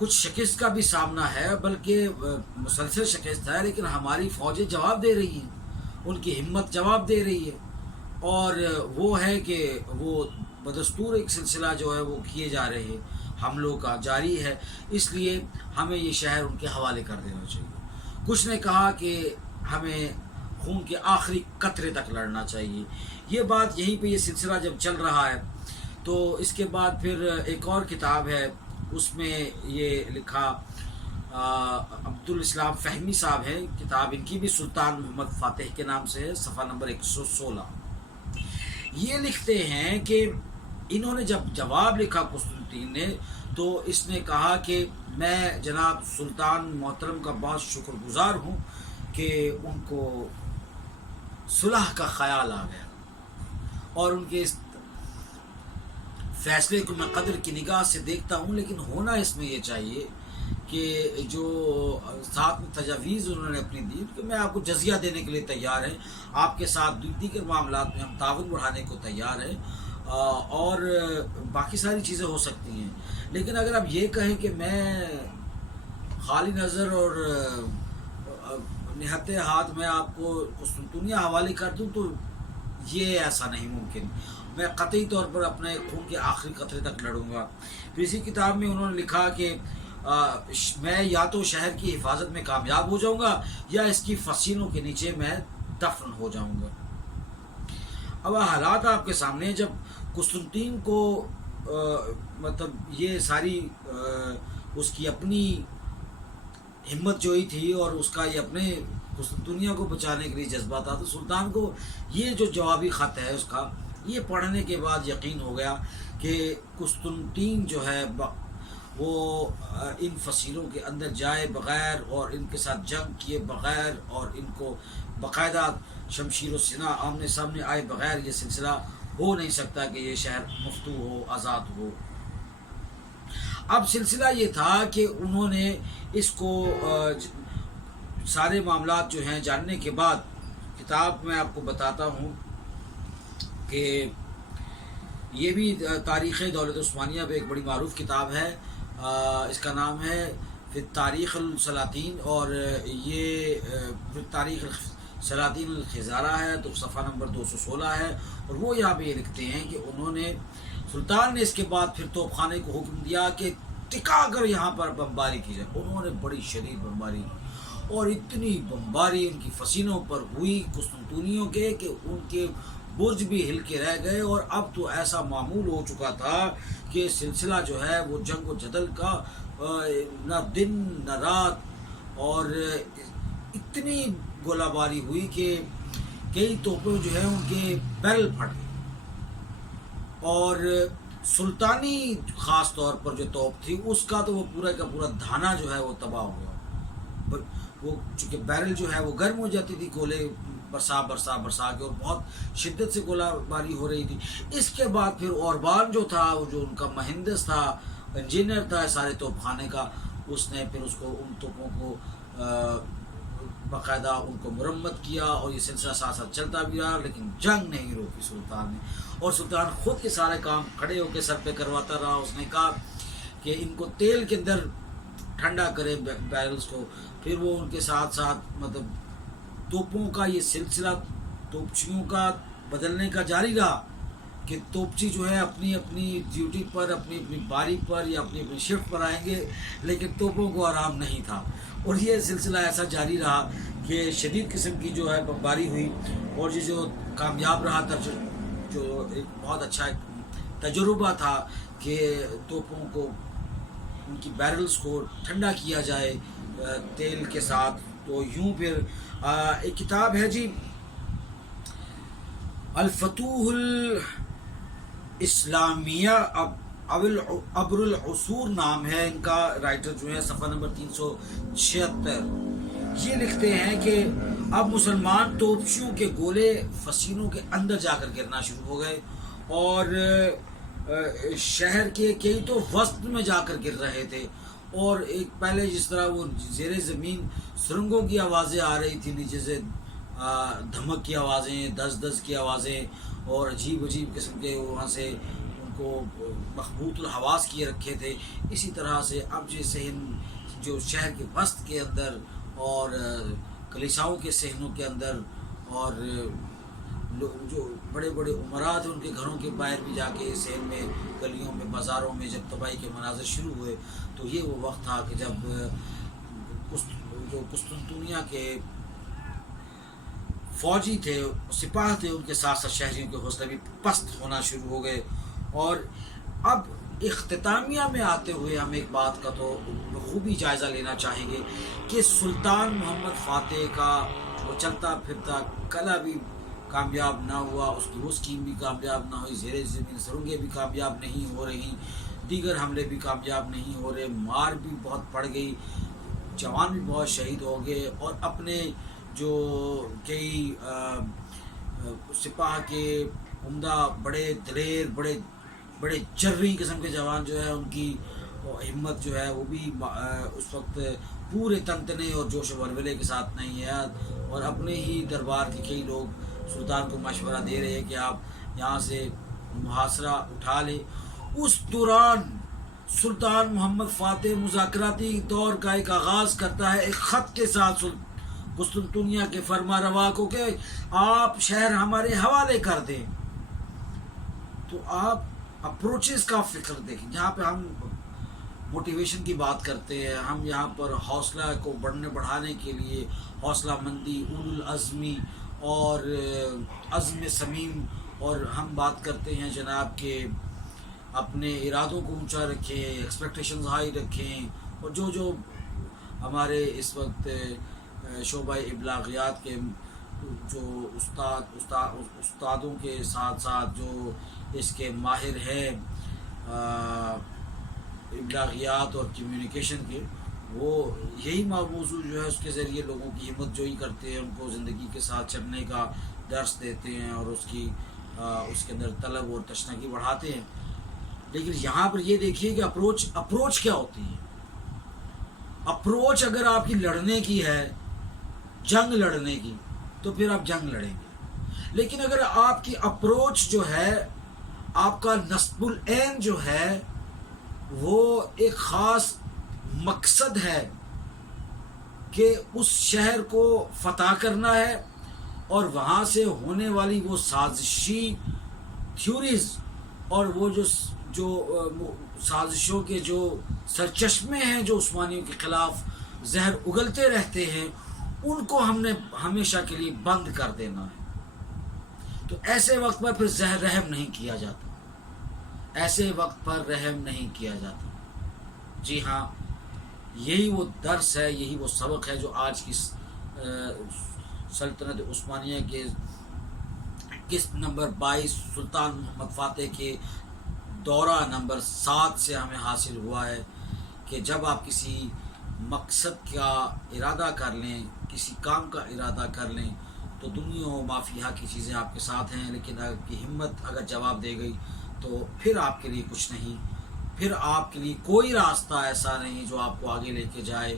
کچھ شکست کا بھی سامنا ہے، بلکہ مسلسل شکست ہے، لیکن ہماری فوجیں جواب دے رہی ہیں، ان کی ہمت جواب دے رہی ہے، اور وہ ہے کہ وہ بدستور ایک سلسلہ جو ہے وہ کیے جا رہے ہیں، حملوں کا جاری ہے، اس لیے ہمیں یہ شہر ان کے حوالے کر دینا چاہیے۔ کچھ نے کہا کہ ہمیں خون کے آخری قطرے تک لڑنا چاہیے۔ یہ بات یہیں پہ یہ سلسلہ جب چل رہا ہے تو اس کے بعد پھر ایک اور کتاب ہے، اس میں یہ لکھا عبدالاسلام فہمی صاحب ہیں، کتاب ان کی بھی سلطان محمد فاتح کے نام سے ہے، صفحہ نمبر 116۔ یہ لکھتے ہیں کہ انہوں نے جب جواب لکھا قسطنطین نے، تو اس نے کہا کہ میں جناب سلطان محترم کا بہت شکر گزار ہوں کہ ان کو صلح کا خیال آ گیا، اور ان کے اس فیصلے کو میں قدر کی نگاہ سے دیکھتا ہوں، لیکن ہونا اس میں یہ چاہیے کہ جو ساتھ میں تجاویز انہوں نے اپنی دی کہ میں آپ کو جزیہ دینے کے لیے تیار ہیں، آپ کے ساتھ دیگر معاملات میں ہم تعاون بڑھانے کو تیار ہیں، اور باقی ساری چیزیں ہو سکتی ہیں، لیکن اگر آپ یہ کہیں کہ میں خالی نظر اور نہتے ہاتھ میں آپ کو قسطنطنیہ حوالے کر دوں تو یہ ایسا نہیں ممکن، میں قطعی طور پر اپنے خون کے آخری قطرے تک لڑوں گا۔ پھر اسی کتاب میں انہوں نے لکھا کہ میں یا تو شہر کی حفاظت میں کامیاب ہو جاؤں گا یا اس کی فسینوں کے نیچے میں دفن ہو جاؤں گا۔ اب حالات آپ کے سامنے ہیں، جب قسطنطین کو مطلب یہ ساری اس کی اپنی ہمت جوئی تھی اور اس کا یہ اپنے قسطنطنیہ کو بچانے کے لیے جذبہ تھا، تو سلطان کو یہ جو جوابی خط ہے اس کا، یہ پڑھنے کے بعد یقین ہو گیا کہ قسطنطین جو ہے وہ ان فصیلوں کے اندر جائے بغیر اور ان کے ساتھ جنگ کیے بغیر اور ان کو باقاعدہ شمشیر و سنا آمنے سامنے آئے بغیر یہ سلسلہ ہو نہیں سکتا کہ یہ شہر مفتوح ہو، آزاد ہو۔ اب سلسلہ یہ تھا کہ انہوں نے اس کو سارے معاملات جو ہیں جاننے کے بعد، کتاب میں آپ کو بتاتا ہوں کہ یہ بھی تاریخ دولت عثمانیہ پہ ایک بڑی معروف کتاب ہے، اس کا نام ہے فی تاریخ السلاطین، اور یہ تاریخ سلاطین الخزارہ ہے، تو صفحہ نمبر 216 ہے، اور وہ یہاں پہ یہ لکھتے ہیں کہ انہوں نے سلطان نے اس کے بعد پھر توپ خانے کو حکم دیا کہ ٹکا کر یہاں پر بمباری کی جائے۔ انہوں نے بڑی شدید بمباری کی، اور اتنی بمباری ان کی فسینوں پر ہوئی قسطنطنیوں کے کہ ان کے برج بھی ہل کے رہ گئے، اور اب تو ایسا معمول ہو چکا تھا کہ سلسلہ جو ہے وہ جنگ و جدل کا نہ دن نہ رات، اور اتنی گولہ باری ہوئی کہ کئی توپیں جو ہیں ان کے بیرل پھٹ گئے، اور سلطانی خاص طور پر جو توپ تھی اس کا تو وہ پورا کا پورا دھانا جو ہے وہ تباہ ہو گیا۔ وہ چونکہ بیرل جو ہے وہ گرم ہو جاتی تھی گولے برسا کے، اور بہت شدت سے گولہ باری ہو رہی تھی۔ اس کے بعد پھر اوربان جو تھا، وہ جو ان کا مہندس تھا، انجینئر تھا سارے توپ خانے کا، اس نے پھر اس کو ان توپوں کو باقاعدہ ان کو مرمت کیا، اور یہ سلسلہ ساتھ ساتھ چلتا بھی رہا، لیکن جنگ نہیں روکی سلطان نے، اور سلطان خود کے سارے کام کھڑے ہو کے سر پہ کرواتا رہا۔ اس نے کہا کہ ان کو تیل کے اندر ٹھنڈا کرے بیرلز کو، پھر وہ ان کے ساتھ ساتھ مطلب توپوں کا یہ سلسلہ توپچیوں کا بدلنے کا جاری رہا کہ توپچی جو ہے اپنی اپنی ڈیوٹی پر، اپنی اپنی باری پر یا اپنی اپنی شفٹ پر آئیں گے، لیکن توپوں کو آرام نہیں تھا، اور یہ سلسلہ ایسا جاری رہا کہ شدید قسم کی جو ہے بمباری ہوئی، اور یہ جو کامیاب رہا تھا، جو ایک بہت اچھا ایک تجربہ تھا کہ توپوں کو ان کی بیرلز کو ٹھنڈا کیا جائے تیل کے ساتھ۔ تو یوں پھر ایک کتاب ہے جی الفتوح الاسلامیہ عبر العصور نام ہے ان کا، رائٹر جو ہے صفحہ نمبر 376، یہ لکھتے ہیں کہ اب مسلمان توپچیوں کے گولے فسینوں کے اندر جا کر گرنا شروع ہو گئے، اور شہر کے کئی تو وسط میں جا کر گر رہے تھے، اور ایک پہلے جس طرح وہ زیر زمین سرنگوں کی آوازیں آ رہی تھی، نیچے سے دھمک کی آوازیں، دز دز کی آوازیں، اور عجیب عجیب قسم کے وہاں سے ان کو مخبوط الحواس کیے رکھے تھے، اسی طرح سے اب جیسے جو شہر کے وسط کے اندر اور کلیساؤں کے صحنوں کے اندر اور جو بڑے بڑے امراء تھے ان کے گھروں کے باہر بھی جا کے صحن میں، گلیوں میں، بازاروں میں جب تباہی کے مناظر شروع ہوئے، تو یہ وہ وقت تھا کہ جب جو قسطنطنیہ کے فوجی تھے، سپاہ تھے، ان کے ساتھ ساتھ شہریوں کے حوصلے بھی پست ہونا شروع ہو گئے۔ اور اب اختتامیہ میں آتے ہوئے ہم ایک بات کا تو بخوبی جائزہ لینا چاہیں گے کہ سلطان محمد فاتح کا وہ چلتا پھرتا قلعہ بھی کامیاب نہ ہوا، اس کی وہ اسکیم بھی کامیاب نہ ہوئی، زیر زمین سرنگیں بھی کامیاب نہیں ہو رہی، دیگر حملے بھی کامیاب نہیں ہو رہے، مار بھی بہت پڑ گئی، جوان بھی بہت شہید ہو گئے، اور اپنے جو کئی سپاہ کے عمدہ بڑے دلیر بڑے جرری قسم کے جوان جو ہے ان کی ہمت جو ہے وہ بھی اس وقت پورے تنتنے اور جوش و ولولے کے ساتھ نہیں ہے، اور اپنے ہی دربار کے کئی لوگ سلطان کو مشورہ دے رہے ہیں کہ آپ یہاں سے محاصرہ اٹھا لیں۔ اس دوران سلطان محمد فاتح مذاکراتی دور کا ایک آغاز کرتا ہے ایک خط کے ساتھ قسطنطنیہ کے فرما روا کو کہ آپ شہر ہمارے حوالے کر دیں۔ تو آپ اپروچز کا فکر دیکھیں، جہاں پہ ہم موٹیویشن کی بات کرتے ہیں، ہم یہاں پر حوصلہ کو بڑھانے کے لیے حوصلہ مندی، اول العزمی اور عزم صمیم، اور ہم بات کرتے ہیں جناب کہ اپنے ارادوں کو اونچا رکھیں، ایکسپیکٹیشنز ہائی رکھیں، اور جو ہمارے اس وقت شعبہ ابلاغیات کے جو استادوں کے ساتھ ساتھ جو اس کے ماہر ہیں ابلاغیات اور کمیونیکیشن کے، وہ یہی موضوع جو ہے اس کے ذریعے لوگوں کی ہمت جوئی کرتے ہیں، ان کو زندگی کے ساتھ چلنے کا درس دیتے ہیں اور اس کے اندر طلب اور تشنگی بڑھاتے ہیں۔ لیکن یہاں پر یہ دیکھیے کہ اپروچ کیا ہوتی ہے۔ اپروچ اگر آپ کی لڑنے کی ہے، جنگ لڑنے کی، تو پھر آپ جنگ لڑیں گے، لیکن اگر آپ کی اپروچ جو ہے، آپ کا نصب العین جو ہے وہ ایک خاص مقصد ہے کہ اس شہر کو فتح کرنا ہے، اور وہاں سے ہونے والی وہ سازشی تھیوریز اور وہ جو سازشوں کے جو سرچشمے ہیں جو عثمانیوں کے خلاف زہر اگلتے رہتے ہیں، ان کو ہم نے ہمیشہ کے لیے بند کر دینا ہے۔ تو ایسے وقت پر پھر زہر رحم نہیں کیا جاتا، ایسے وقت پر رحم نہیں کیا جاتا۔ جی ہاں، یہی وہ درس ہے، یہی وہ سبق ہے جو آج کی سلطنت عثمانیہ کے قسط نمبر 22 سلطان محمد فاتح کے دورہ نمبر 7 سے ہمیں حاصل ہوا ہے کہ جب آپ کسی مقصد کا ارادہ کر لیں، کسی کام کا ارادہ کر لیں، تو دنیا و ما فیہا کی چیزیں آپ کے ساتھ ہیں، لیکن آپ کی ہمت اگر جواب دے گئی تو پھر آپ کے لیے کچھ نہیں، پھر آپ کے لیے کوئی راستہ ایسا نہیں جو آپ کو آگے لے کے جائے۔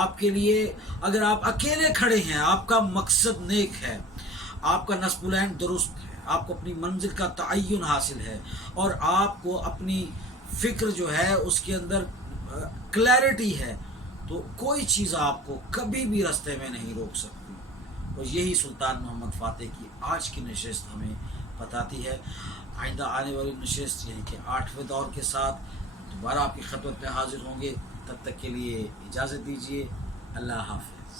آپ کے لیے اگر آپ اکیلے کھڑے ہیں، آپ کا مقصد نیک ہے، آپ کا نصب العین درست ہے، آپ کو اپنی منزل کا تعین حاصل ہے، اور آپ کو اپنی فکر جو ہے اس کے اندر کلیئرٹی ہے، تو کوئی چیز آپ کو کبھی بھی راستے میں نہیں روک سکتی۔ اور یہی سلطان محمد فاتح کی آج کی نشست ہمیں بتاتی ہے۔ آئندہ آنے والی نشست یعنی کہ 8ویں دور کے ساتھ دوبارہ آپ کی خدمت میں حاضر ہوں گے، تب تک کے لیے اجازت دیجیے۔ اللہ حافظ۔